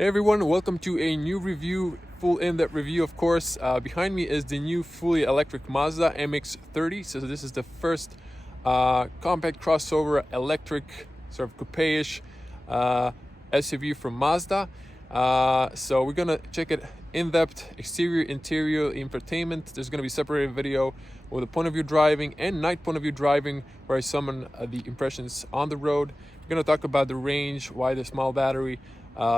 Hey everyone, welcome to a new review, full in-depth review of course. Behind me is the new fully electric Mazda MX-30. So this is the first compact crossover electric sort of coupe-ish SUV from Mazda. So we're gonna check it in-depth, exterior, interior, infotainment. There's gonna be separated video with a point of view driving and night point of view driving, where I summon the impressions on the road. We're gonna talk about the range, why the small battery.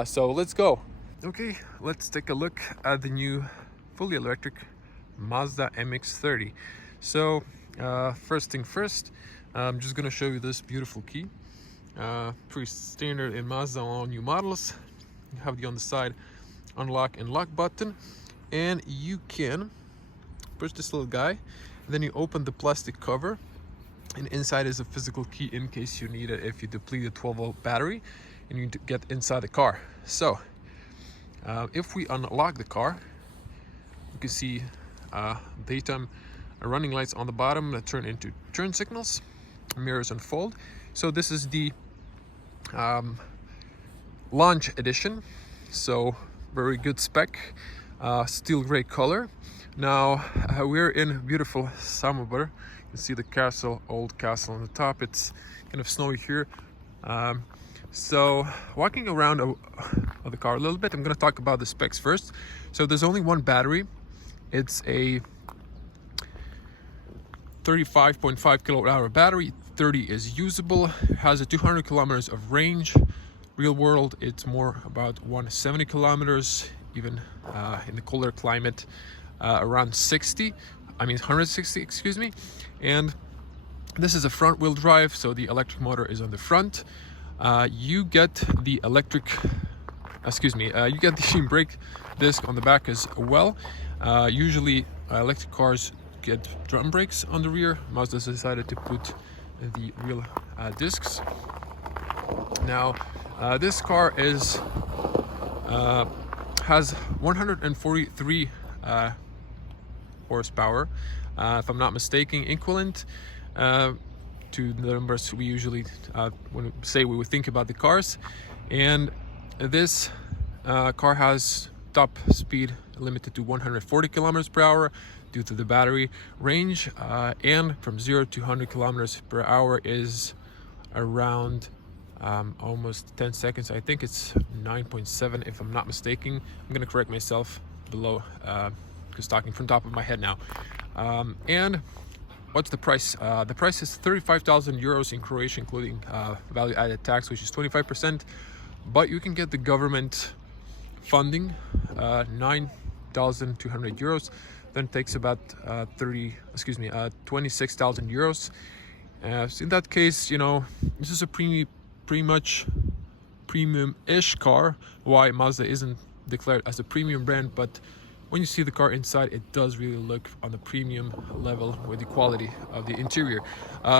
So let's go. Okay, let's take a look at the new fully electric Mazda MX-30. So first thing first, I'm just gonna show you this beautiful key. Pretty standard in Mazda on all new models. You have the on the side unlock and lock button, and you can push this little guy, and then you open the plastic cover, and inside is a physical key in case you need it if you deplete a 12-volt battery and you need to get inside the car. So if we unlock the car, you can see daytime running lights on the bottom that turn into turn signals, mirrors unfold. So this is the launch edition, so very good spec, steel gray color. Now we're in beautiful Samobor. You can see the castle, old castle on the top. It's kind of snowy here. So walking around the car a little bit, I'm going to talk about the specs first. So there's only one battery. It's a 35.5 kilowatt hour battery. 30 is usable. It has a 200 kilometers of range. Real world, it's more about 170 kilometers, even in the colder climate, around 160, excuse me. And this is a front wheel drive, so the electric motor is on the front. You get the you get the brake disc on the back as well. Usually electric cars get drum brakes on the rear. Mazda's decided to put the real discs. Now this car has 143 horsepower, if I'm not mistaken, equivalent to the numbers we usually when we say we would think about the cars. And this car has top speed limited to 140 kilometers per hour due to the battery range, and from 0 to 100 kilometers per hour is around almost 10 seconds. I think it's 9.7 if I'm not mistaken. I'm gonna correct myself below because talking from top of my head now. And what's the price? The price is 35,000 euros in Croatia, including value added tax, which is 25%. But you can get the government funding, 9,200 euros. Then it takes about 26,000 euros. So in that case, you know, this is a pretty much premium-ish car. Why Mazda isn't declared as a premium brand, but when you see the car inside, it does really look on the premium level with the quality of the interior.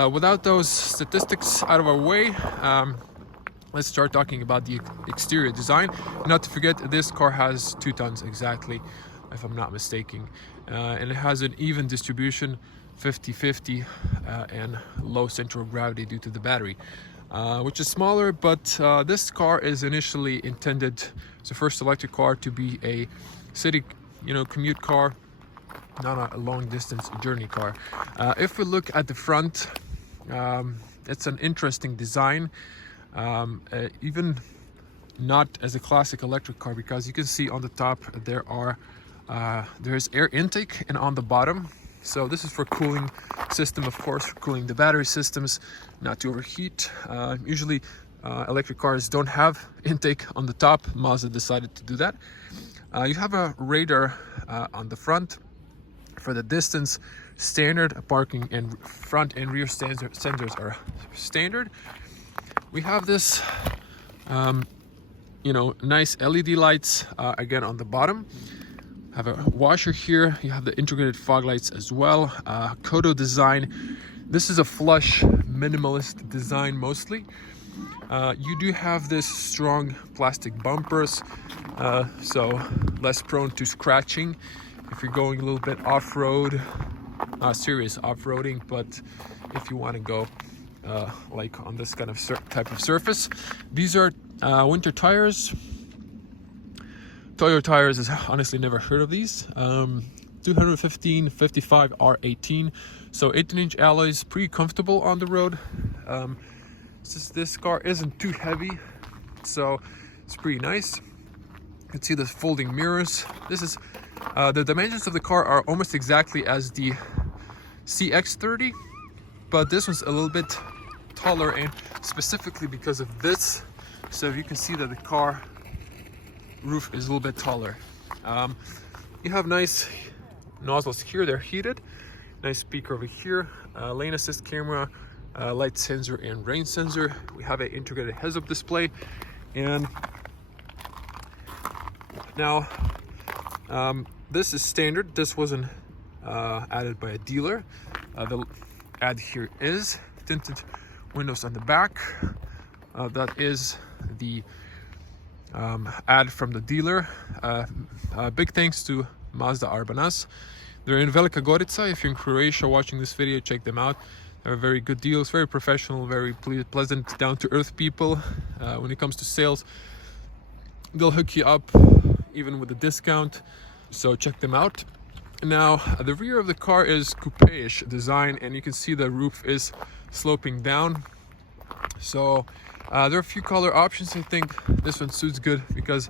Without those statistics out of our way, let's start talking about the exterior design. Not to forget, this car has 2 tons exactly, if I'm not mistaken. And it has an even distribution, 50-50, and low central gravity due to the battery, which is smaller. But this car is initially intended as the first electric car to be a city commute car, not a long distance journey car. If we look at the front, it's an interesting design, even not as a classic electric car, because you can see on the top there's air intake, and on the bottom, so this is for cooling system, of course, for cooling the battery systems, not to overheat. Usually electric cars don't have intake on the top. Mazda decided to do that. You have a radar on the front for the distance. Standard parking and front and rear sensors are standard. We have this nice LED lights again on the bottom. Have a washer here. You have the integrated fog lights as well. Kodo design. This is a flush minimalist design mostly. You do have this strong plastic bumpers, so less prone to scratching if you're going a little bit off-road. Not serious off-roading, but if you want to go like on this kind of type of surface. These are winter tires. Toyo tires is honestly never heard of these. 215 55 R18, so 18-inch alloys, pretty comfortable on the road. This car isn't too heavy, so it's pretty nice. You can see the folding mirrors. This is the dimensions of the car are almost exactly as the CX-30, but this one's a little bit taller, and specifically because of this. So you can see that the car roof is a little bit taller. You have nice nozzles here, they're heated. Nice speaker over here, lane assist camera, light sensor and rain sensor. We have an integrated heads-up display, and now this is standard. This wasn't added by a dealer. The add here is tinted windows on the back. That is the ad from the dealer. Big thanks to Mazda Arbanas. They're in Velika Gorica. If you're in Croatia watching this video, check them out. They're very good deals, very professional, very pleasant, down-to-earth people. When it comes to sales, they'll hook you up even with a discount, so check them out. Now, the rear of the car is coupe-ish design, and you can see the roof is sloping down. So there are a few color options. I think this one suits good because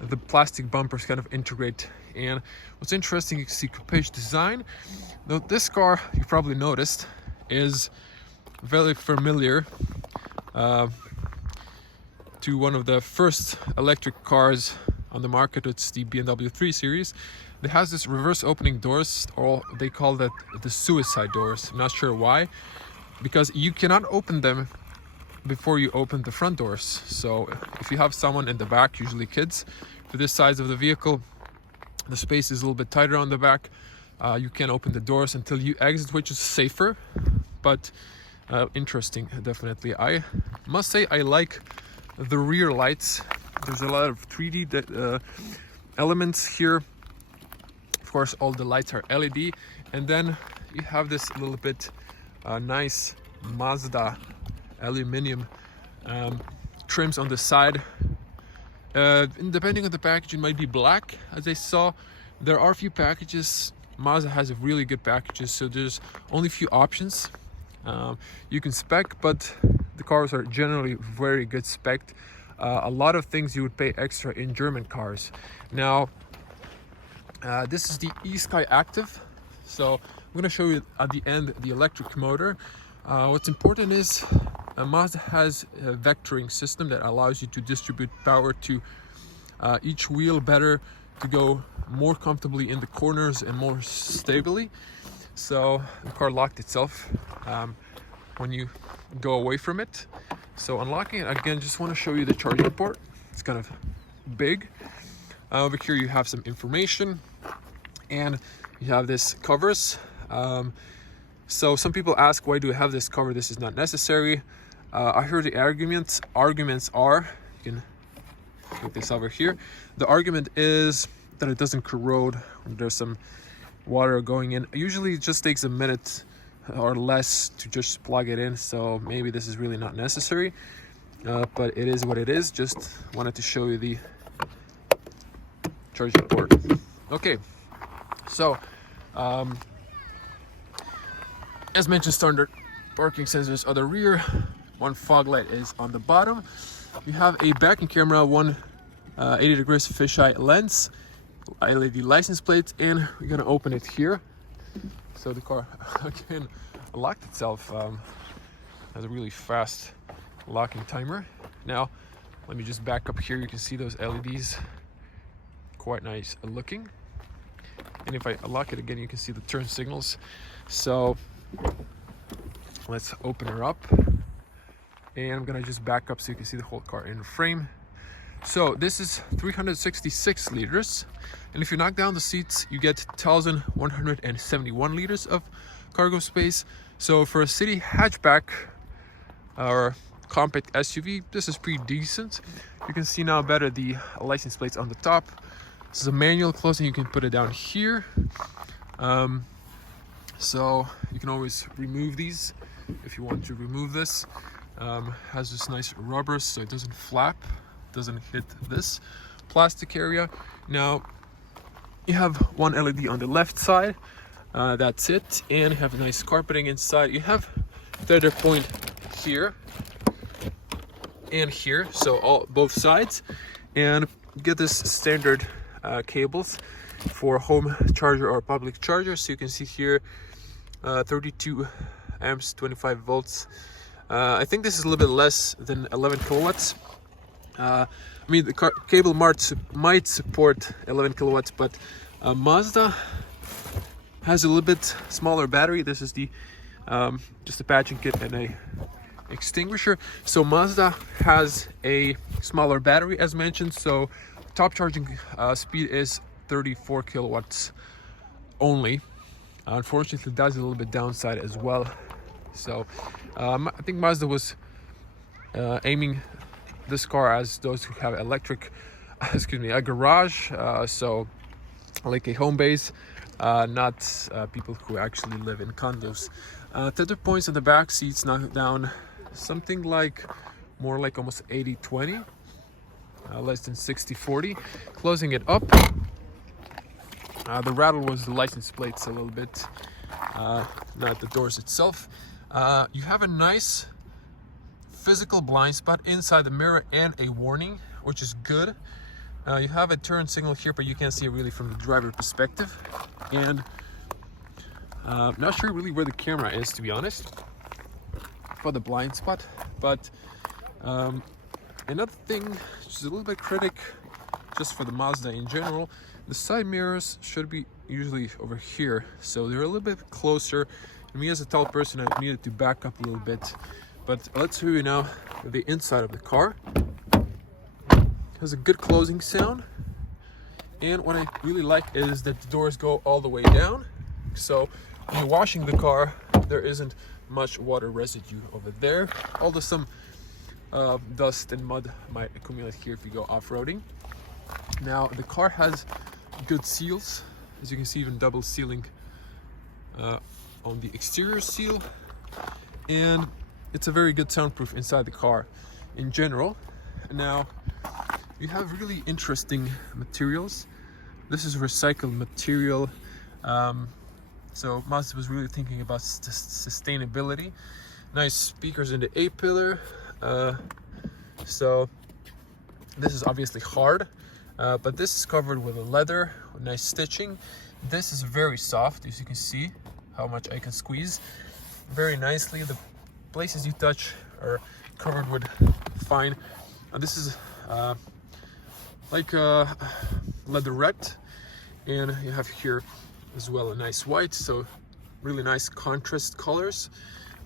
the plastic bumpers kind of integrate. And what's interesting, you can see coupe-ish design. Though this car, you probably noticed, is very familiar to one of the first electric cars on the market. It's the BMW 3 Series. It has this reverse opening doors, or they call that the suicide doors. I'm not sure why, because you cannot open them before you open the front doors. So if you have someone in the back, usually kids, for this size of the vehicle, the space is a little bit tighter on the back. You can't open the doors until you exit, which is safer, but interesting, definitely. I must say I like the rear lights. There's a lot of 3D elements here. Of course, all the lights are LED, and then you have this little bit nice Mazda aluminum trims on the side. Depending on the package, it might be black, as I saw. There are a few packages. Mazda has a really good packages, so there's only a few options. You can spec, but the cars are generally very good spec. A lot of things you would pay extra in German cars. Now, this is the e-skyactiv. So I'm going to show you at the end the electric motor. What's important is Mazda has a vectoring system that allows you to distribute power to each wheel better, to go more comfortably in the corners and more stably. So the car locked itself when you go away from it. So unlocking it, again, just want to show you the charging port. It's kind of big. Over here you have some information, and you have this covers. So some people ask, why do I have this cover? This is not necessary. I heard the arguments are, you can put this over here. The argument is that it doesn't corrode when there's some water going in. Usually it just takes a minute or less to just plug it in, so maybe this is really not necessary, but it is what it is. Just wanted to show you the charging port. Okay, so as mentioned, standard parking sensors are the rear. One fog light is on the bottom. You have a backing camera, one 80 degrees fisheye lens, LED license plates, and we're gonna open it here. So the car again locked itself. Has a really fast locking timer. Now let me just back up here. You can see those LEDs, quite nice looking. And if I lock it again, you can see the turn signals. So let's open her up, and I'm gonna just back up so you can see the whole car in frame. So this is 366 liters, and if you knock down the seats, you get 1,171 liters of cargo space. So for a city hatchback or compact SUV, this is pretty decent. You can see now better the license plates on the top. This is a manual closing. You can put it down here. So you can always remove these if you want to remove this. Has this nice rubber so it doesn't flap, doesn't hit this plastic area. Now you have one LED on the left side, that's it, and you have nice carpeting inside. You have tether point here and here, so both sides, and get this standard cables for home charger or public charger. So you can see here 32 amps, 25 volts. I think this is a little bit less than 11 kilowatts. I mean, the cable might support 11 kilowatts, but Mazda has a little bit smaller battery. This is the just a patching kit and a extinguisher. So Mazda has a smaller battery, as mentioned, so top charging speed is 34 kilowatts only. Unfortunately, that's a little bit downside as well. So I think Mazda was aiming this car as those who have electric, a garage, so like a home base, not people who actually live in condos. Tether points on the back seats knock down something like more like almost 80-20, less than 60-40. Closing it up, the rattle was the license plates a little bit, not the doors itself. You have a nice physical blind spot inside the mirror and a warning, which is good. You have a turn signal here, but you can't see it really from the driver perspective. And not sure really where the camera is, to be honest, for the blind spot. But another thing, which is a little bit critic just for the Mazda in general, the side mirrors should be usually over here, so they're a little bit closer. And me as a tall person, I needed to back up a little bit. But let's show you now the inside of the car. It has a good closing sound, and what I really like is that the doors go all the way down, so when you're washing the car, there isn't much water residue over there, although some dust and mud might accumulate here if you go off-roading. Now the car has good seals, as you can see, even double sealing on the exterior seal, and it's a very good soundproof inside the car in general. Now you have really interesting materials. This is recycled material, so Mazda was really thinking about sustainability. Nice speakers in the A-pillar, so this is obviously hard, but this is covered with a leather, nice stitching. This is very soft, as you can see how much I can squeeze very nicely. The places you touch are covered with fine, and this is like a leatherette, and you have here as well a nice white, so really nice contrast colors.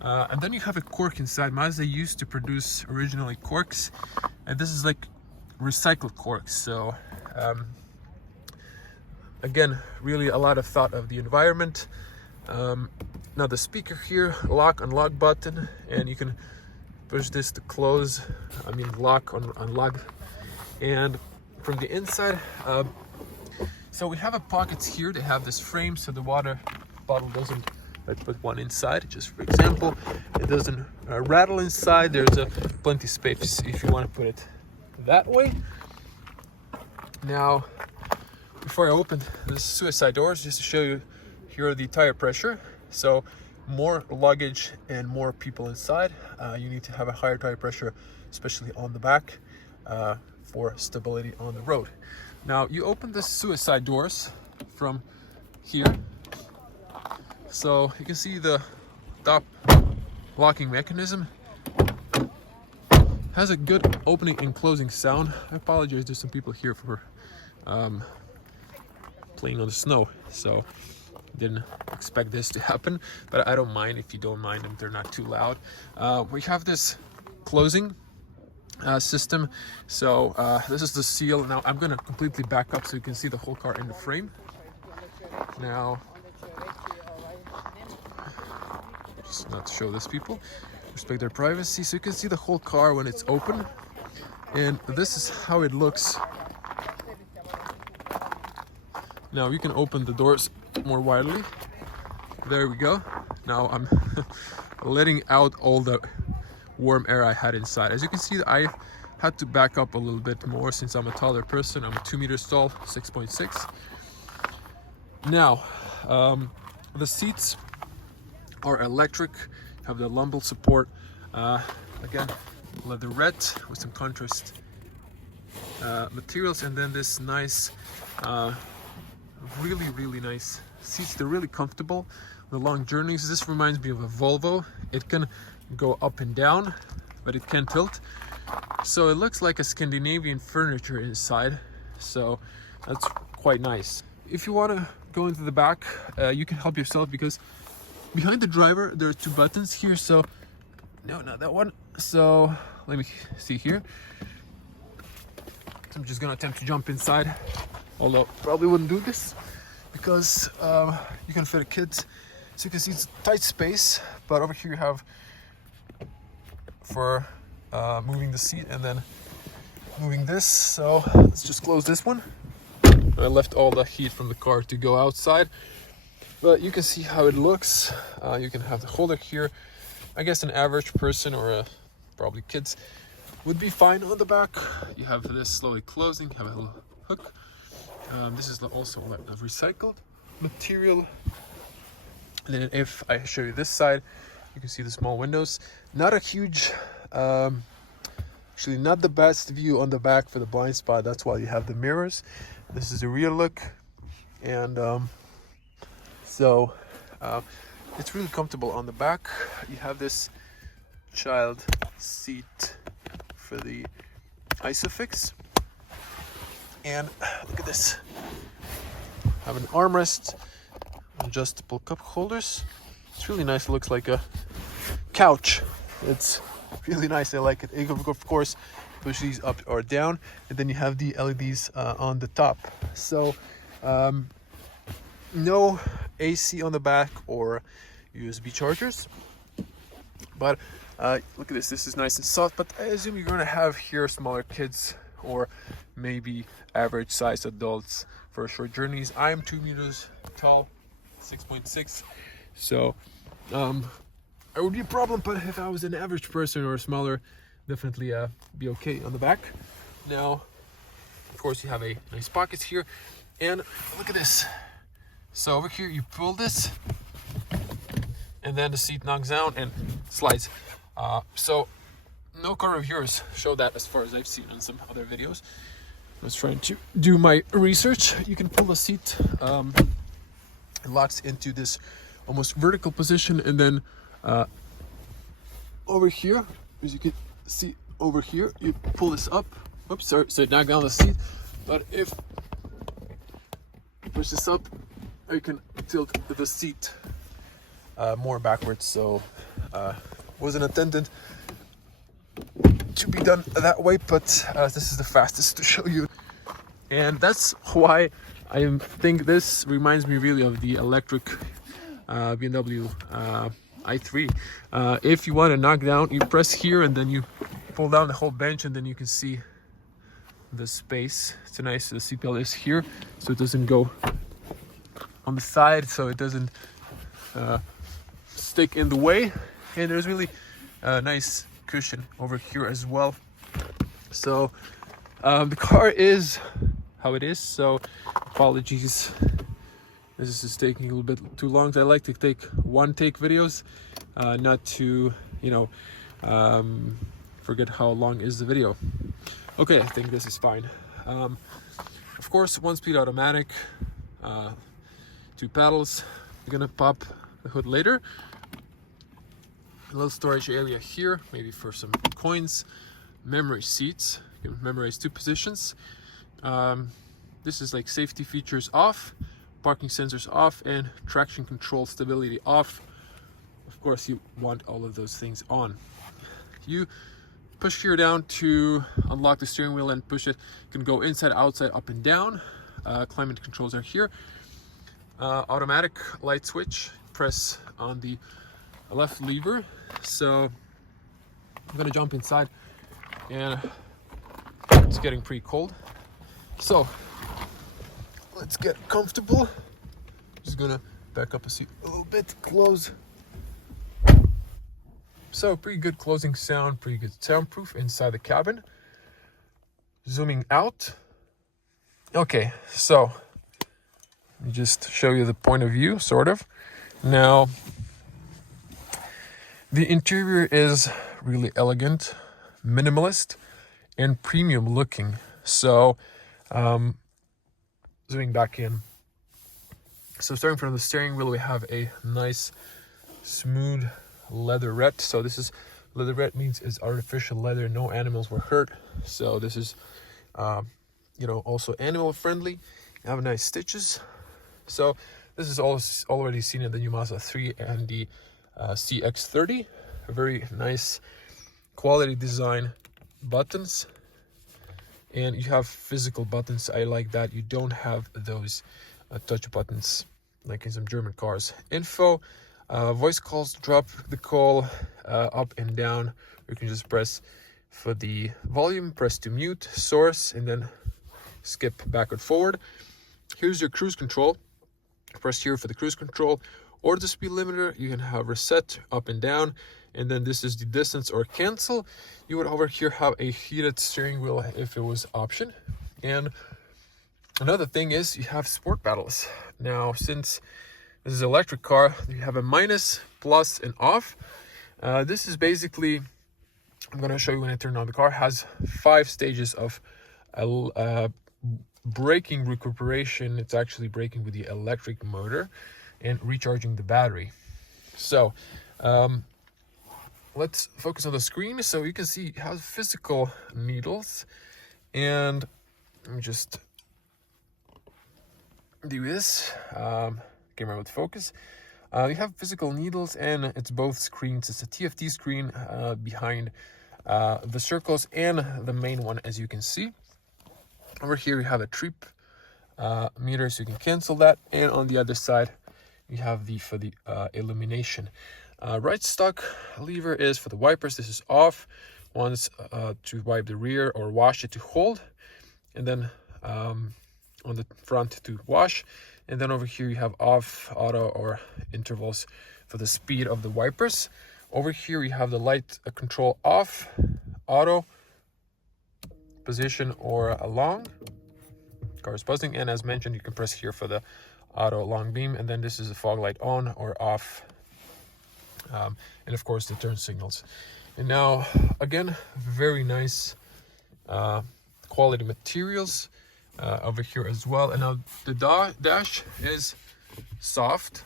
And then you have a cork inside. Mazda used to produce originally corks, and this is like recycled corks, so again, really a lot of thought of the environment. Now the speaker here, lock unlock button, and you can push this to close, lock on unlock. And from the inside, so we have a pockets here. They have this frame so the water bottle doesn't, let's put one inside just for example, it doesn't rattle inside. There's plenty of space if you want to put it that way. Now before I open the suicide doors, just to show you, here are the tire pressure. So more luggage and more people inside, you need to have a higher tire pressure, especially on the back, for stability on the road. Now you open the suicide doors from here, so you can see the top locking mechanism has a good opening and closing sound. I apologize, there's some people here for playing on the snow, so didn't expect this to happen, but I don't mind if you don't mind them, they're not too loud. We have this closing system, so this is the seal. Now I'm gonna completely back up so you can see the whole car in the frame. Now just not to show this, people respect their privacy, so you can see the whole car when it's open, and this is how it looks. Now you can open the doors more widely. There we go. Now I'm letting out all the warm air I had inside. As you can see, I had to back up a little bit more since I'm a taller person. I'm 2 meters tall, 6.6. Now, the seats are electric, have the lumbar support. Again, leatherette with some contrast materials, and then this nice, really nice seats. They're really comfortable. The long journeys. This reminds me of a Volvo. It can go up and down, but it can tilt. So it looks like a Scandinavian furniture inside. So that's quite nice. If you want to go into the back, you can help yourself, because behind the driver there are 2 buttons here. So no, not that one. So let me see here. So I'm just gonna attempt to jump inside, although probably wouldn't do this because you can fit a kid. So you can see it's a tight space, but over here you have for moving the seat and then moving this. So let's just close this one. I left all the heat from the car to go outside, but you can see how it looks. You can have the holder here. I guess an average person or probably kids would be fine on the back. You have this slowly closing, have a little hook. This is also like a recycled material. And then if I show you this side, you can see the small windows. Not a huge, actually not the best view on the back for the blind spot. That's why you have the mirrors. This is the rear look. And so it's really comfortable on the back. You have this child seat for the Isofix. And look at this. Have an armrest, adjustable cup holders. It's really nice. It looks like a couch. It's really nice. I like it. You can, of course, push these up or down, and then you have the LEDs on the top. So no AC on the back or USB chargers, but look at this. This is nice and soft, but I assume you're going to have here smaller kids or maybe average sized adults for short journeys. I am 2 meters tall, 6.6, so it would be a problem, but if I was an average person or smaller, definitely be okay on the back. Now, of course, you have a nice pockets here, and look at this. So over here you pull this, and then the seat knocks down and slides. So no car reviewers show that, as far as I've seen in some other videos. I was trying to do my research. You can pull the seat, it locks into this almost vertical position, and then over here, as you can see over here, you pull this up. Oops, sorry, so it knocked down the seat. But if you push this up, you can tilt the seat more backwards. So wasn't intended to be done that way, but this is the fastest to show you, and that's why I think this reminds me really of the electric BMW i3. If you want to knock down, you press here and then you pull down the whole bench, and then you can see the space. It's nice. The seatbelt is here, so it doesn't go on the side, so it doesn't stick in the way, and there's really a nice cushion over here as well. So the car is how it is, so apologies, this is taking a little bit too long. I like to take one take videos, not to, you know, forget how long is the video. Okay, I think this is fine. Of course, 1-speed automatic, 2 pedals. We're gonna pop the hood later. A little storage area here, maybe for some coins. Memory seats, you can memorize 2 positions. This is like safety features off, parking sensors off, and traction control stability off. Of course, you want all of those things on. You push here down to unlock the steering wheel and push it. You can go inside, outside, up and down. Climate controls are here. Automatic light switch, press on the left lever. So I'm gonna jump inside, and it's getting pretty cold, so let's get comfortable. Just gonna back up a seat a little bit, close. So pretty good closing sound, pretty good soundproof inside the cabin. zooming out. Okay, so let me just show you the point of view, sort of. Now, the interior is really elegant, minimalist, and premium looking. So, zooming back in. So starting from the steering wheel, we have a nice, smooth leatherette. So this is leatherette, means it's artificial leather. No animals were hurt. So this is, also animal friendly. You have nice stitches. So this is already seen in the new Mazda 3 and the CX-30. A very nice quality design buttons. And you have physical buttons. I like that. You don't have those touch buttons like in some German cars. Info, voice calls, drop the call up and down. You can just press for the volume, press to mute, source, and then skip back and forward. Here's your cruise control. Press here for the cruise control or the speed limiter. You can have reset up and down, and then this is the distance or cancel. You would over here have a heated steering wheel if it was option. And another thing is you have sport pedals. Now, since this is an electric car, you have a minus, plus, and off. This is basically, I'm going to show you when I turn on the car, has 5 stages of braking recuperation. It's actually braking with the electric motor and recharging the battery. So let's focus on the screen. So you can see it has physical needles, and let me just do this. Camera with focus. You have physical needles, and it's both screens. It's a TFT screen behind the circles and the main one, as you can see. Over here you have a trip meter, so you can cancel that, and on the other side you have for the illumination. Right stock lever is for the wipers. This is off. One's to wipe the rear or wash it to hold, and then on the front to wash. And then over here you have off, auto, or intervals for the speed of the wipers. Over here you have the light control off, auto, position, or long. Car is buzzing, and as mentioned, you can press here for the auto long beam, and then this is the fog light on or off, and of course the turn signals. And now again, very nice quality materials over here as well. And now the dash is soft,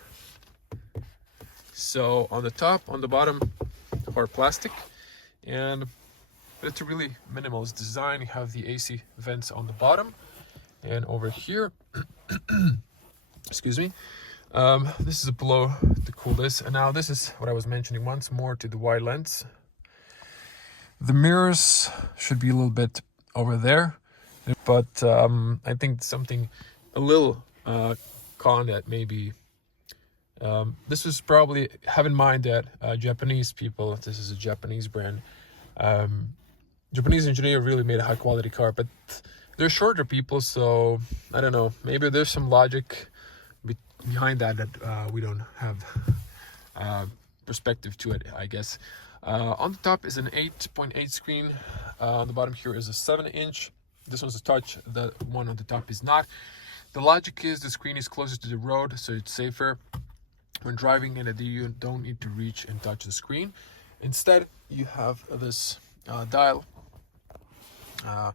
so on the top, on the bottom are plastic, and it's a really minimalist design. You have the AC vents on the bottom, and over here excuse me, this is below to cool this. And now this is what I was mentioning once more, to the wide lens. The mirrors should be a little bit over there, but I think something a little con that maybe this was probably, have in mind that Japanese people, this is a Japanese brand, Japanese engineer really made a high quality car, but they're shorter people, so I don't know, maybe there's some logic behind that we don't have perspective to it, I guess. On the top is an 8.8 screen. On the bottom here is a 7-inch. This one's a touch, the one on the top is not. The logic is the screen is closer to the road, so it's safer when driving, and you don't need to reach and touch the screen. Instead, you have this dial, have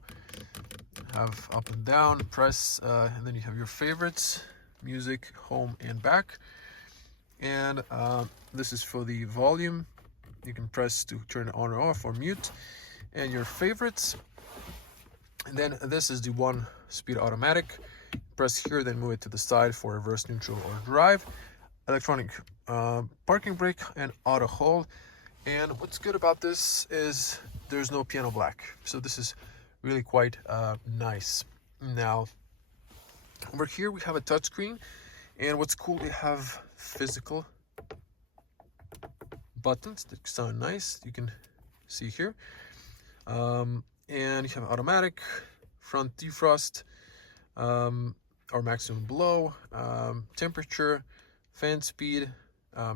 up and down, press, and then you have your favorites, music, home, and back. And this is for the volume. You can press to turn it on or off or mute, and your favorites. And then this is the 1-speed automatic. Press here, then move it to the side for reverse, neutral, or drive. Electronic parking brake and auto hold. And what's good about this is there's no piano black, so this is really quite nice. Now over here we have a touchscreen, and what's cool, we have physical buttons that sound nice, you can see here, and you have automatic, front defrost, or maximum blow, temperature, fan speed,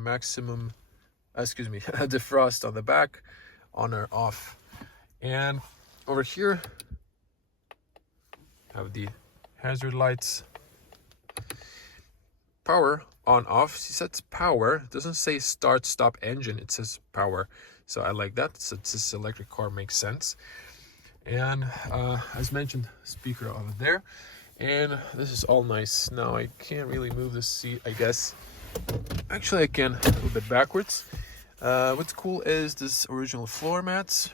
maximum, defrost on the back, on or off. And over here Have the hazard lights. Power on off. See, sets power. It doesn't say start stop engine, it says power. So I like that. So this electric car makes sense. And as mentioned, speaker over there. And this is all nice. Now I can't really move the seat, I guess. Actually I can a little bit backwards. What's cool is this original floor mats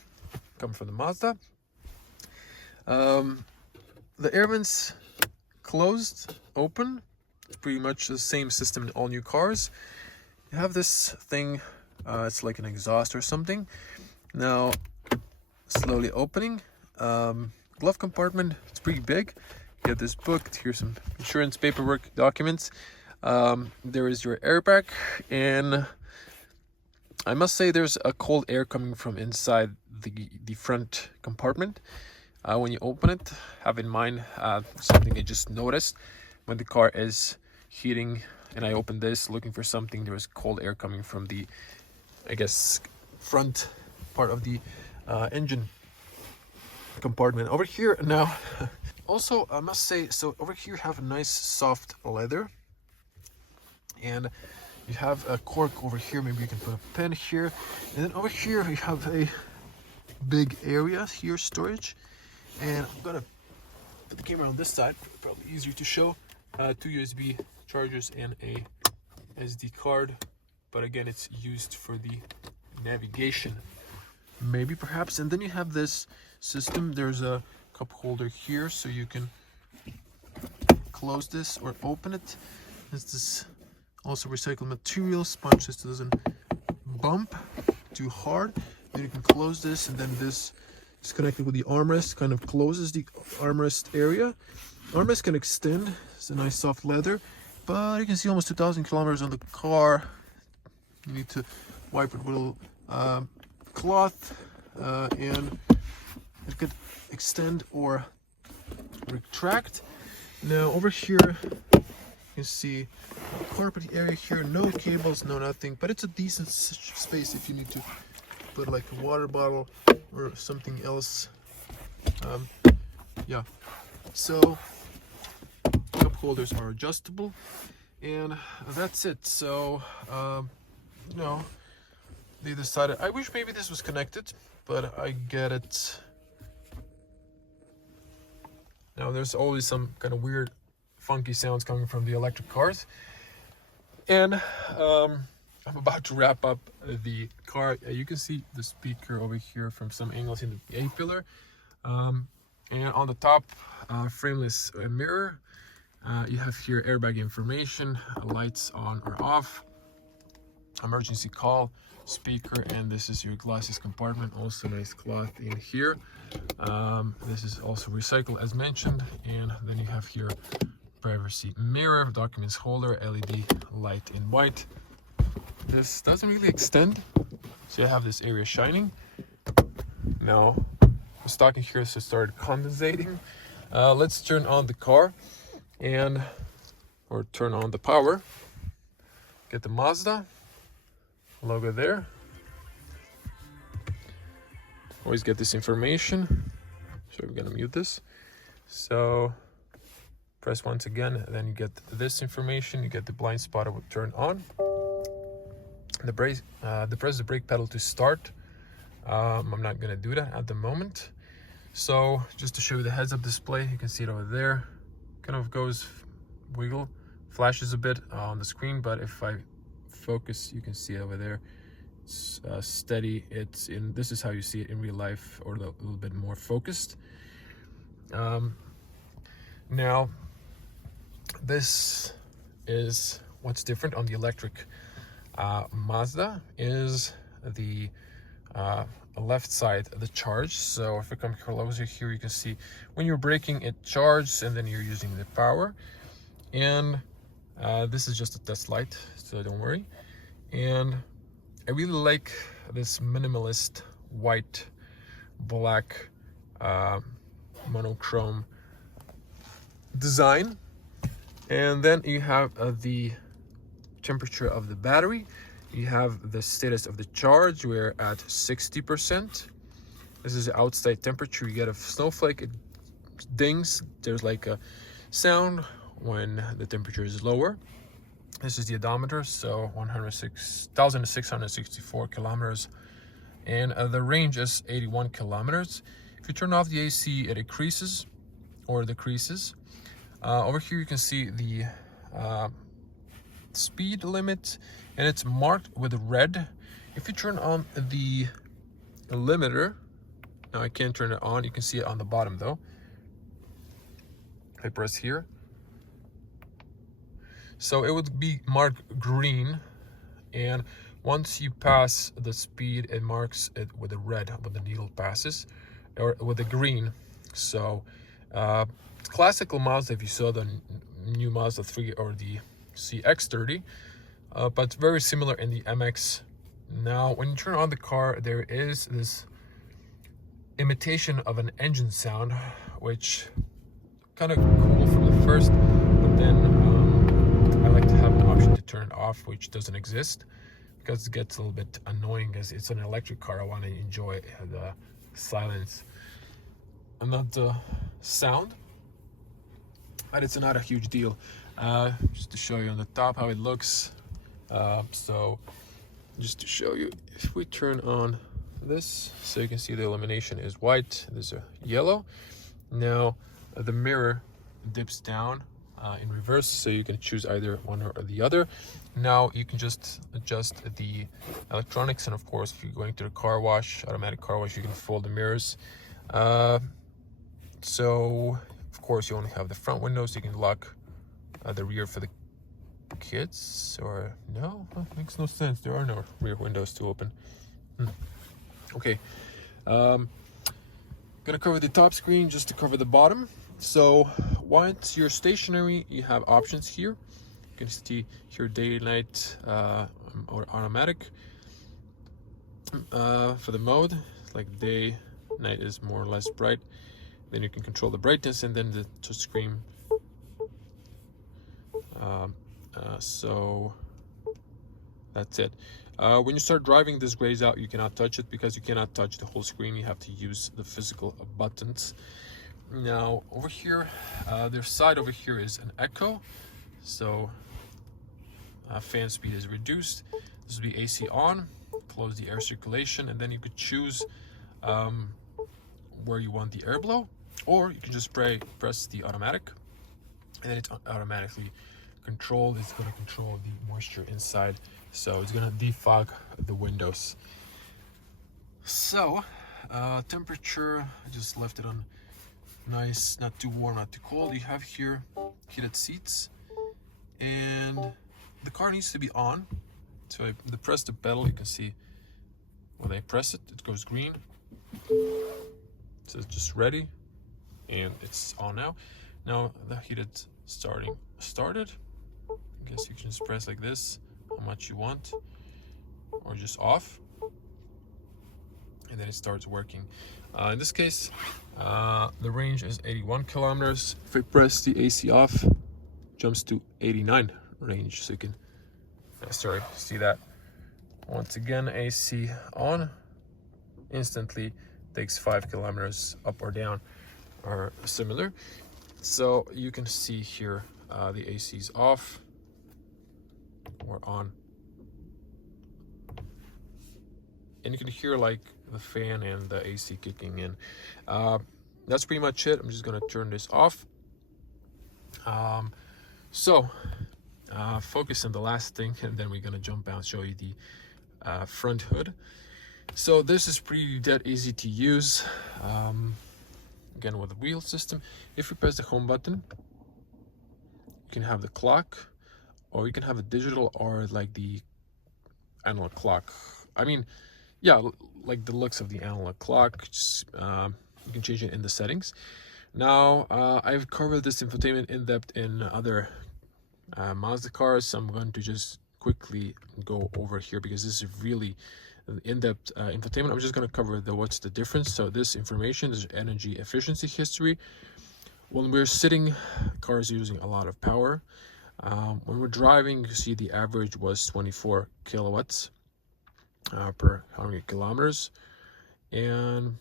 come from the Mazda. The air vents closed, open. It's pretty much the same system in all new cars. You have this thing, it's like an exhaust or something. Now, slowly opening. Glove compartment, it's pretty big. You have this book, here's some insurance paperwork, documents. There is your airbag, and I must say there's a cold air coming from inside the front compartment. When you open it, have in mind something I just noticed. When the car is heating and I open this looking for something, there was cold air coming from the, I guess, front part of the engine compartment. Over here now, also I must say, so over here you have a nice soft leather, and you have a cork over here. Maybe you can put a pen here, and then over here you have a big area here, storage. And I'm gonna put the camera on this side, probably easier to show. 2 USB chargers and a SD card, but again it's used for the navigation, maybe perhaps. And then you have this system. There's a cup holder here, so you can close this or open it. There's this also recycled material sponge, so it doesn't bump too hard. Then you can close this, and then this is connected with the armrest, kind of closes the armrest area. Armrest can extend. It's a nice soft leather, but you can see almost 2,000 kilometers on the car. You need to wipe it with a little cloth, and it could extend or retract. Now over here you can see carpet area here, no cables, no nothing, but it's a decent space if you need to put like a water bottle or something else. Yeah, so cup holders are adjustable, and that's it. So you know, they decided, I wish maybe this was connected, but I get it. Now there's always some kind of weird funky sounds coming from the electric cars, and I'm about to wrap up the car. You can see the speaker over here from some angles in the A-pillar, and on the top frameless mirror. You have here airbag information, lights on or off, emergency call, speaker, and this is your glasses compartment. Also nice cloth in here. This is also recycled as mentioned, and then you have here privacy mirror, documents holder, LED light in white. This doesn't really extend, so you have this area shining. Now the stocking here has started condensating. Let's turn on the car or turn on the power. Get the Mazda logo there. Always get this information. So we're gonna mute this. So press once again, and then you get this information. You get the blind spot will turn on. Press the brake pedal to start. I'm not gonna do that at the moment. So just to show you the heads-up display, you can see it over there. Kind of goes wiggle, flashes a bit on the screen, but if I focus, you can see it over there. It's steady. It's in. This is how you see it in real life, or a little bit more focused. Now, this is what's different on the electric Mazda is the left side, the charge. So if I come closer here, you can see when you're braking, it charges, and then you're using the power. And this is just a test light, so don't worry. And I really like this minimalist white, black, monochrome design. And then you have the temperature of the battery. You have the status of the charge. We're at 60%. This is the outside temperature. You get a snowflake, it dings. There's like a sound when the temperature is lower. This is the odometer, so 106,664 kilometers, and the range is 81 kilometers. If you turn off the AC, it increases or decreases. Over here you can see the speed limit, and it's marked with red. If you turn on the limiter, now I can't turn it on, you can see it on the bottom though. If I press here, so it would be marked green, and once you pass the speed, it marks it with a red when the needle passes, or with a green. So classical Mazda, if you saw the new Mazda 3 or the CX-30, but it's very similar in the MX. Now when you turn on the car, there is this imitation of an engine sound, which kind of cool from the first, but then I like to have an option to turn it off, which doesn't exist, because it gets a little bit annoying as it's an electric car. I want to enjoy the silence and not the sound, but it's not a huge deal. Just to show you on the top how it looks. So just to show you, if we turn on this, so you can see the illumination is white, there's a yellow. Now the mirror dips down in reverse, so you can choose either one or the other. Now you can just adjust the electronics, and of course if you're going to the car wash, automatic car wash, you can fold the mirrors. So of course you only have the front windows. You can lock the rear for the kids, or no, that makes no sense, there are no rear windows to open. Okay, gonna cover the top screen just to cover the bottom. So once you're stationary, you have options here. You can see here day, night, or automatic. For the mode, like day, night is more or less bright. Then you can control the brightness, and then the touch screen. So that's it. When you start driving, this grays out. You cannot touch it because you cannot touch the whole screen. You have to use the physical buttons. Now over here, their side over here is an echo, so fan speed is reduced. This will be AC on, close the air circulation, and then you could choose where you want the airflow, or you can just press the automatic, and then it's automatically controlled. It's going to control the moisture inside, so it's going to defog the windows. So temperature, I just left it on nice, not too warm, not too cold. You have here heated seats, and the car needs to be on. So I press the pedal, you can see when I press it, it goes green. So it's just ready, and it's on now. Now the heated started. I guess you can just press like this, how much you want, or just off, and then it starts working. In this case, the range is 81 kilometers. If I press the AC off, jumps to 89 range, so you can see that. Once again, AC on, instantly takes 5 kilometers up or down, or similar. So you can see here the AC is off or on, and you can hear like the fan and the AC kicking in. That's pretty much it. I'm just gonna turn this off. Focus on the last thing, and then we're gonna jump out and show you the front hood. So this is pretty dead easy to use. Again, with the wheel system, if you press the home button, you can have the clock, or you can have a digital, or like the analog clock. I mean, yeah, like the looks of the analog clock. Just, you can change it in the settings. Now I've covered this infotainment in depth in other Mazda cars, so I'm going to just quickly go over here because this is really in-depth infotainment. I'm just going to cover what's the difference. So this information is energy efficiency history. When we're sitting, cars using a lot of power. When we're driving, you see the average was 24 kilowatts per 100 kilometers, and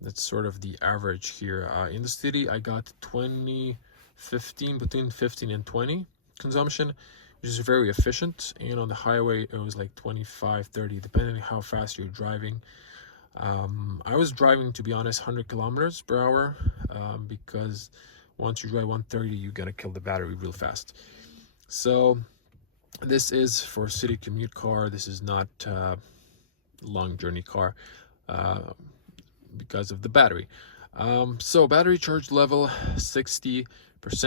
That's sort of the average here. In the city, I got between 15 and 20 consumption, which is very efficient. And on the highway, it was like 25, 30, depending on how fast you're driving. I was driving, to be honest, 100 kilometers per hour, because once you drive 130, you're gonna kill the battery real fast. So this is for city commute car. This is not long journey car, because of the battery. So battery charge level 60%.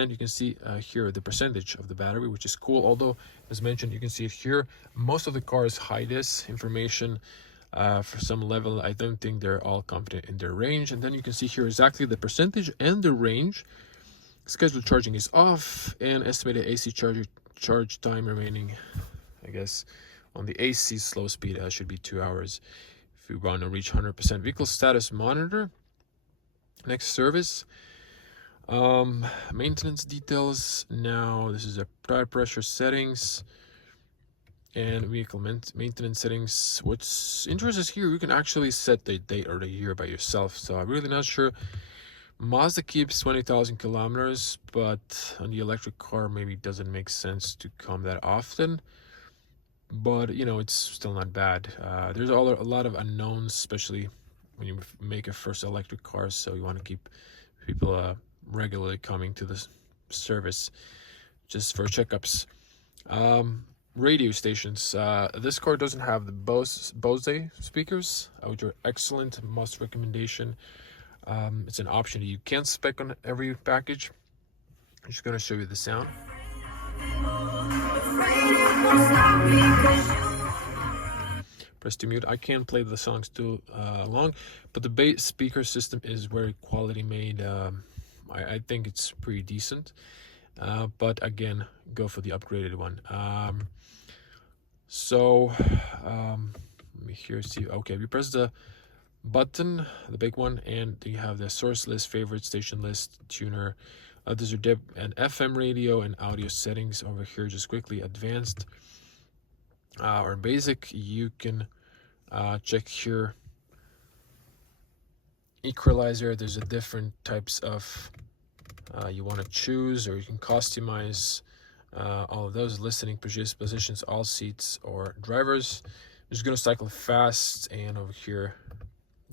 You can see here the percentage of the battery, which is cool. Although, as mentioned, you can see it here. Most of the cars hide this information for some level. I don't think they're all confident in their range. And then you can see here exactly the % and the range. Scheduled charging is off, and estimated AC charge time remaining, I guess, on the AC slow speed should be 2 hours if you want to reach 100%. Vehicle status monitor. Next, service. Maintenance details. Now this is a tire pressure settings and vehicle maintenance settings. What's interesting is here you can actually set the date or the year by yourself, so I'm really not sure. Mazda keeps 20,000 kilometers, but on the electric car maybe it doesn't make sense to come that often, but you know, it's still not bad. There's a lot of unknowns, especially when you make a first electric car, so you want to keep people regularly coming to the service just for checkups. Radio stations. This car doesn't have the Bose speakers, which are excellent, must recommendation. It's an option that you can't spec on every package. I'm just going to show you the sound. Press to mute. I can't play the songs too long, but the bass speaker system is very quality made. I think it's pretty decent, but again, go for the upgraded one. Let me here see. Okay, we press the button, the big one, and you have the source list, favorite, station list, tuner. These are DAB and FM radio and audio settings over here. Just quickly, advanced or basic. You can check here. Equalizer. There's a different types of you want to choose, or you can customize all of those. Listening positions, all seats or drivers. I'm just gonna cycle fast, and over here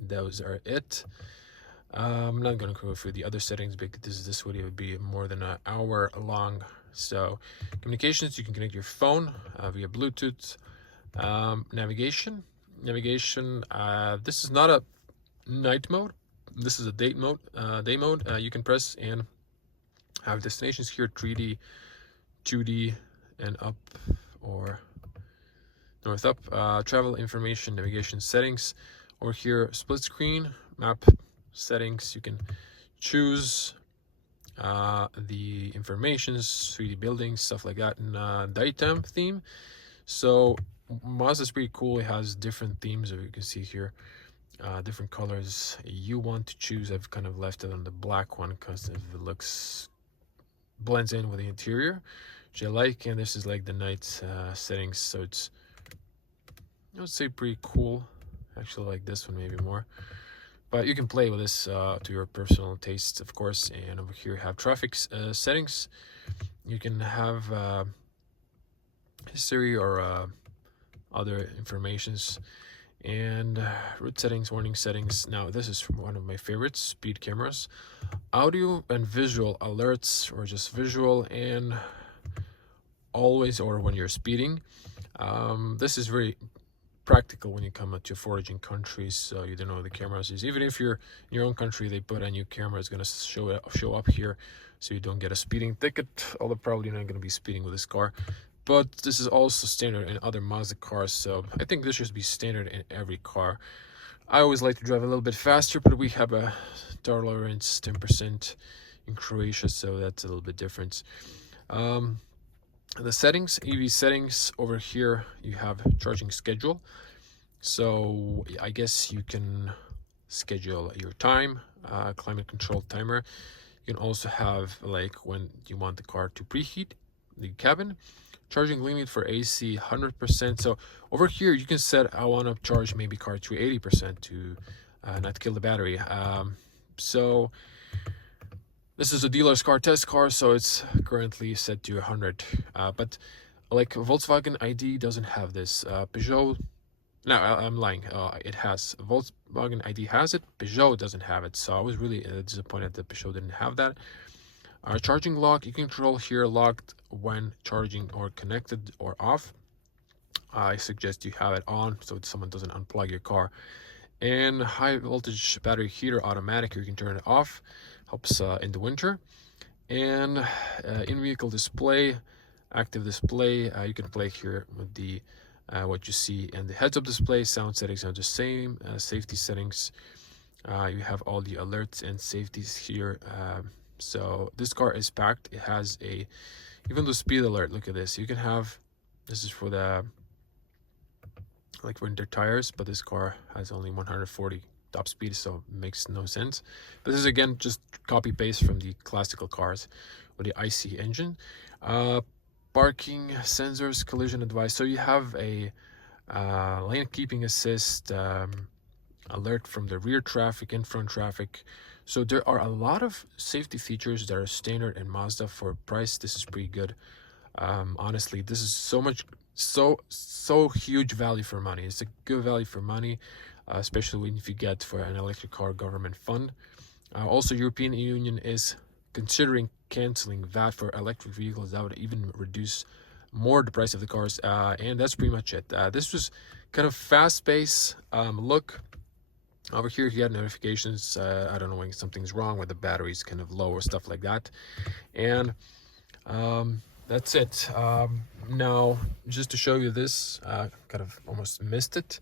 those are it. I'm not gonna go through the other settings because this video would be more than an hour long. So communications, you can connect your phone via Bluetooth. Navigation, this is not a night mode, this is a day mode. You can press and have destinations here, 3D, 2D, and up or north up. Travel information, navigation settings, or here split screen map settings. You can choose the informations, 3D buildings, stuff like that, and daytime theme. So Mazda's pretty cool. It has different themes, as you can see here, different colors you want to choose. I've kind of left it on the black one because it blends in with the interior, which I like. And this is like the night settings, so it's, I would say, pretty cool. Actually like this one maybe more, but you can play with this to your personal tastes, of course. And over here you have traffic settings. You can have history or other informations, and route settings, warning settings. Now this is from one of my favorites, speed cameras, audio and visual alerts, or just visual, and always or when you're speeding. This is very practical when you come to foraging countries, so you don't know where the cameras is. Even if you're in your own country, they put a new camera, it's going to show up here, so you don't get a speeding ticket, although probably you're not going to be speeding with this car. But this is also standard in other Mazda cars, so I think this should be standard in every car. I always like to drive a little bit faster, but we have a tolerance 10% in Croatia, so that's a little bit different. The settings, EV settings, over here you have charging schedule. So I guess you can schedule your time, climate control timer. You can also have like when you want the car to preheat the cabin. Charging limit for AC 100%. So over here you can set, I want to charge maybe car to 80% to not kill the battery. So this is a dealer's car test car, so it's currently set to 100. But like Volkswagen ID doesn't have this. Peugeot, no, I'm lying. It has. Volkswagen ID has it. Peugeot doesn't have it. So I was really disappointed that Peugeot didn't have that. Charging lock, you can control here locked when charging or connected or off. I suggest you have it on so someone doesn't unplug your car. And high voltage battery heater automatic, you can turn it off, helps in the winter. And in-vehicle display, active display, you can play here with the what you see, and the heads-up display. Sound settings are the same. Safety settings, you have all the alerts and safeties here. So this car is packed. It has even the speed alert. Look at this. You can have, this is for the like winter tires, but this car has only 140 top speed, so it makes no sense. But this is again just copy paste from the classical cars with the IC engine. Parking sensors, collision advice. So you have a lane keeping assist, alert from the rear traffic, in front traffic. So there are a lot of safety features that are standard in Mazda. For price, this is pretty good. Honestly, this is so huge value for money. It's a good value for money, especially if you get for an electric car government fund. Also, European Union is considering canceling VAT for electric vehicles. That would even reduce more the price of the cars. And that's pretty much it. This was kind of fast-paced look. Over here you get notifications. I don't know when something's wrong, where the battery's kind of low or stuff like that. And that's it. Now, just to show you this, kind of almost missed it.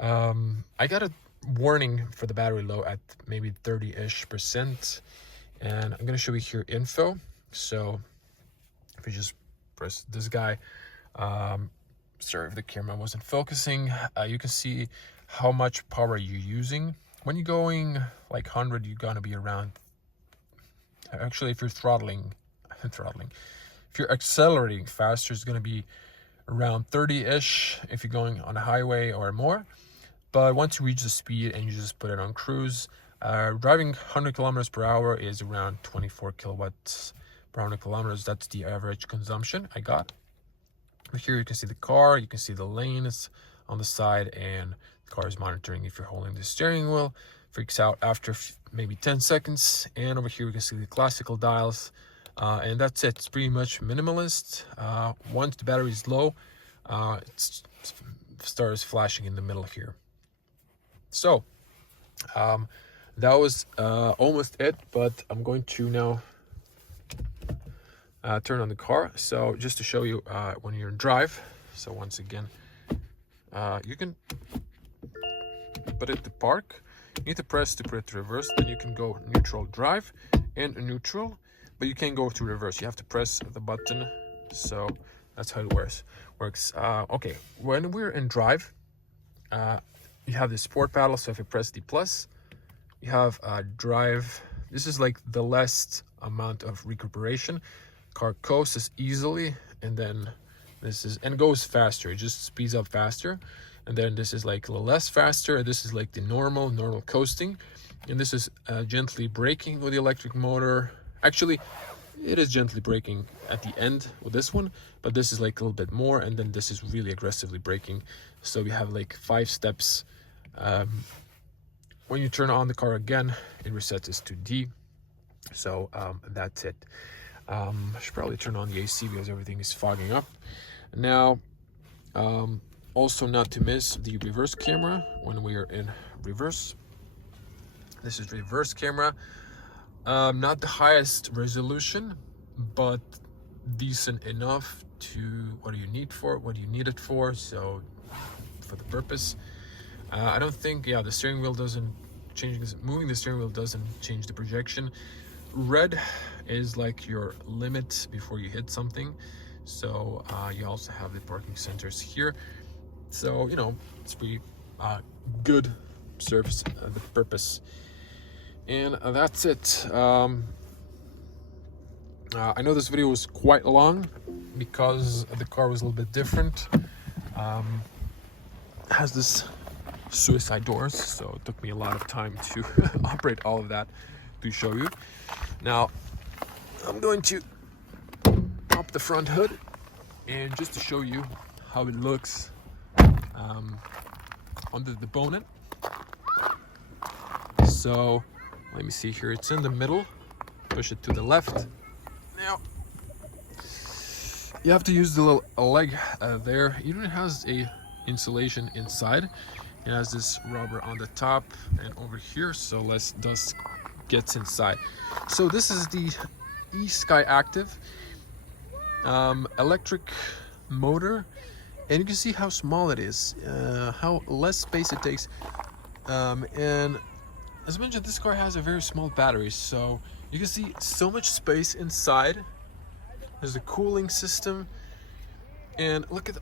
I got a warning for the battery low at maybe 30-ish%. And I'm going to show you here info. So if you just press this guy, sorry if the camera wasn't focusing, you can see how much power you're using. When you're going like 100, you're going to be around, actually if you're throttling, if you're accelerating faster, it's going to be around 30-ish if you're going on a highway or more. But once you reach the speed and you just put it on cruise, driving 100 kilometers per hour is around 24 kilowatts per 100 kilometers. That's the average consumption I got. But here you can see the car, you can see the lanes on the side, and the car is monitoring if you're holding the steering wheel. Freaks out after maybe 10 seconds. And over here you can see the classical dials. And that's it. It's pretty much minimalist. Once the battery is low, it starts flashing in the middle here. So that was almost it, but I'm going to now turn on the car. So just to show you when you're in drive. So once again, you can put it to park. You need to press to put it to reverse. Then you can go neutral drive and neutral, but you can't go to reverse. You have to press the button. So that's how it works. Okay, when we're in drive, you have the sport paddle. So if you press the plus, you have drive. This is like the less amount of recuperation. Car coasts easily, and then this is, and goes faster. It just speeds up faster. And then this is like a little less faster. This is like the normal coasting. And this is gently braking with the electric motor. Actually, it is gently braking at the end with this one, but this is like a little bit more. And then this is really aggressively braking. So we have like 5 steps. When you turn on the car again, it resets this to D. So that's it. I should probably turn on the AC because everything is fogging up. Now, also not to miss the reverse camera when we are in reverse. This is reverse camera. Not the highest resolution, but decent enough to what do you need it for. So for the purpose, I don't think, the steering wheel doesn't change. Moving the steering wheel doesn't change the projection. Red is like your limit before you hit something. So you also have the parking sensors here. So, it's pretty good, serves the purpose. And that's it. I know this video was quite long because the car was a little bit different. Has this suicide doors, so it took me a lot of time to operate all of that to show you. Now I'm going to pop the front hood, and just to show you how it looks under the bonnet. So let me see here, it's in the middle, push it to the left. Now you have to use the little leg there. Even it has a insulation inside. It has this rubber on the top and over here, so less dust gets inside. So this is the e-skyactiv electric motor, and you can see how small it is, how less space it takes, and as mentioned, this car has a very small battery, so you can see so much space inside. There's a cooling system, and look at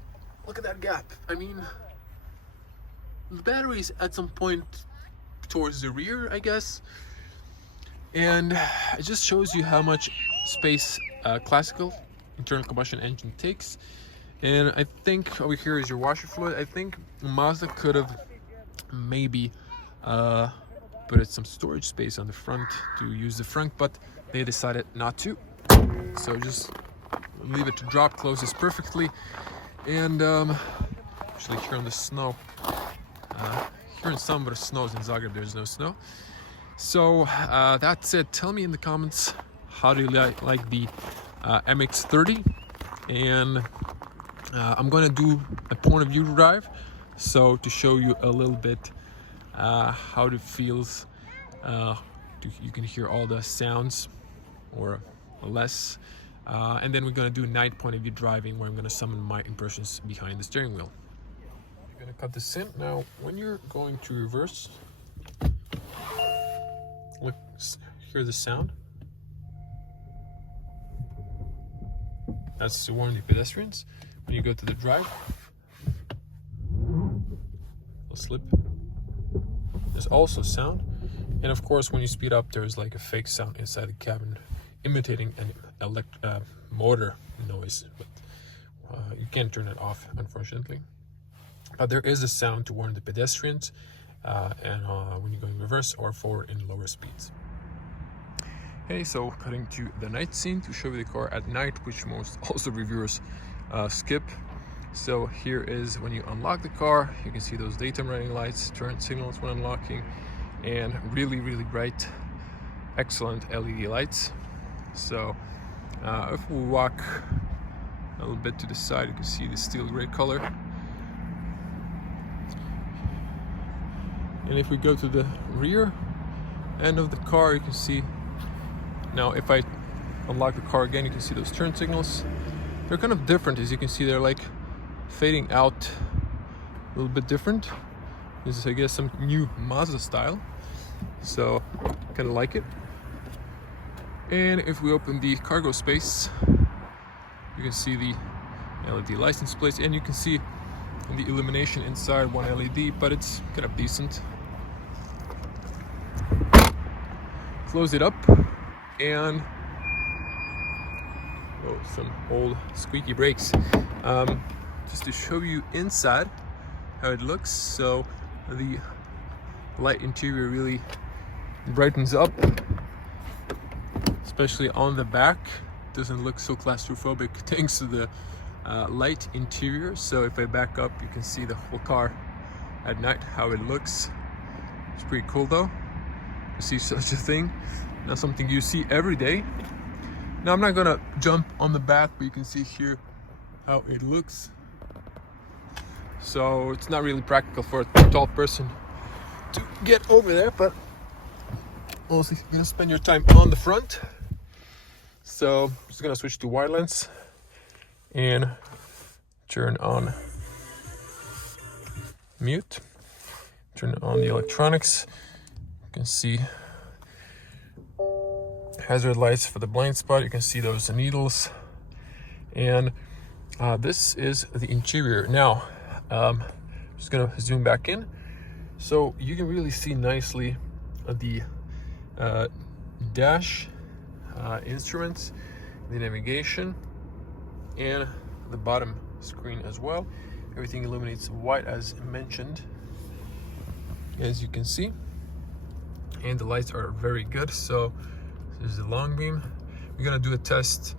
that gap. I mean, the battery is at some point towards the rear, I guess, and it just shows you how much space classical internal combustion engine takes. And I think over here is your washer fluid. I think Mazda could have maybe put some storage space on the front to use the front, but they decided not to. So just leave it to drop, closes perfectly. And actually here on the snow, here in summer it snows, in Zagreb there's no snow. So that's it. Tell me in the comments, how do you like the MX-30? And I'm gonna do a point of view drive, so to show you a little bit how it feels. You can hear all the sounds or less, and then we're gonna do night point of view driving, where I'm gonna summon my impressions behind the steering wheel. I'm gonna cut this in. Now when you're going to reverse, look, hear the sound. That's to warn the pedestrians. When you go to the drive, a slip, there's also sound. And of course, when you speed up, there's like a fake sound inside the cabin, imitating an motor noise, but you can't turn it off, unfortunately. But there is a sound to warn the pedestrians, and when you're going reverse or forward in lower speeds. Okay, so cutting to the night scene to show you the car at night, which most also reviewers skip. So here is when you unlock the car. You can see those daytime running lights, turn signals when unlocking, and really bright, excellent LED lights. So if we walk a little bit to the side, you can see the steel gray color. And if we go to the rear end of the car, you can see, now if I unlock the car again, you can see those turn signals. They're kind of different, as you can see. They're like fading out a little bit different. This is, I guess, some new Mazda style, so kind of like it. And if we open the cargo space, you can see the LED license plates, and you can see the illumination inside, one LED, but it's kind of decent. Close it up, and some old squeaky brakes. Just to show you inside how it looks. So the light interior really brightens up, especially on the back. Doesn't look so claustrophobic thanks to the light interior. So if I back up, you can see the whole car at night, how it looks. It's pretty cool though to see such a thing. Now something you see every day. Now I'm not gonna jump on the back, but you can see here how it looks. So it's not really practical for a tall person to get over there, but also you're gonna spend your time on the front. So I'm just gonna switch to wide lens and turn on mute, turn on the electronics. You can see hazard lights for the blind spot. You can see those needles, and this is the interior. Now just gonna zoom back in, so you can really see nicely the dash, instruments, the navigation, and the bottom screen as well. Everything illuminates white as mentioned. as you can see, and the lights are very good. So this is the long beam. We're gonna do a test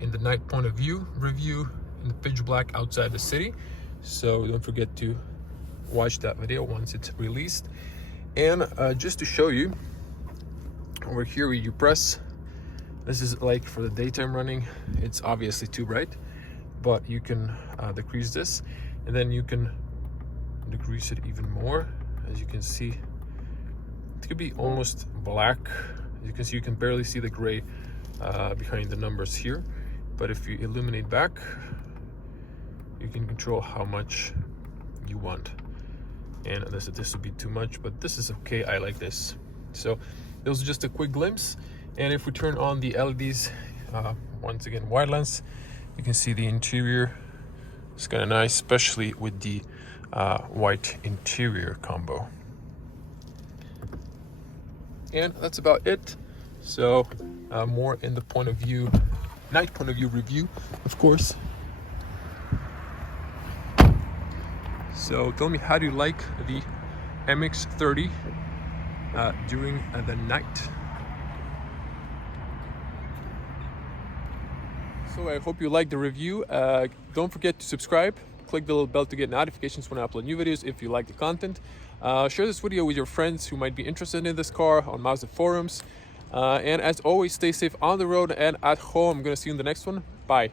in the night point of view review in the pitch black outside the city, so don't forget to watch that video once it's released. And just to show you, over here where you press, this is like for the daytime running, it's obviously too bright, but you can decrease this, and then you can decrease it even more. As you can see, it could be almost black. As you can see, you can barely see the gray behind the numbers here, but if you illuminate back, you can control how much you want. And this would be too much, but this is okay. I like this. So it was just a quick glimpse. And if we turn on the LEDs, once again wide lens, you can see the interior. It's kind of nice, especially with the white interior combo. And that's about it. So more in the point of view, night point of view review, of course. So tell me, how do you like the MX-30 during the night? So I hope you liked the review. Don't forget to subscribe. Click the little bell to get notifications when I upload new videos if you like the content. Share this video with your friends who might be interested in this car on Mazda forums. And as always, stay safe on the road and at home. I'm going to see you in the next one. Bye.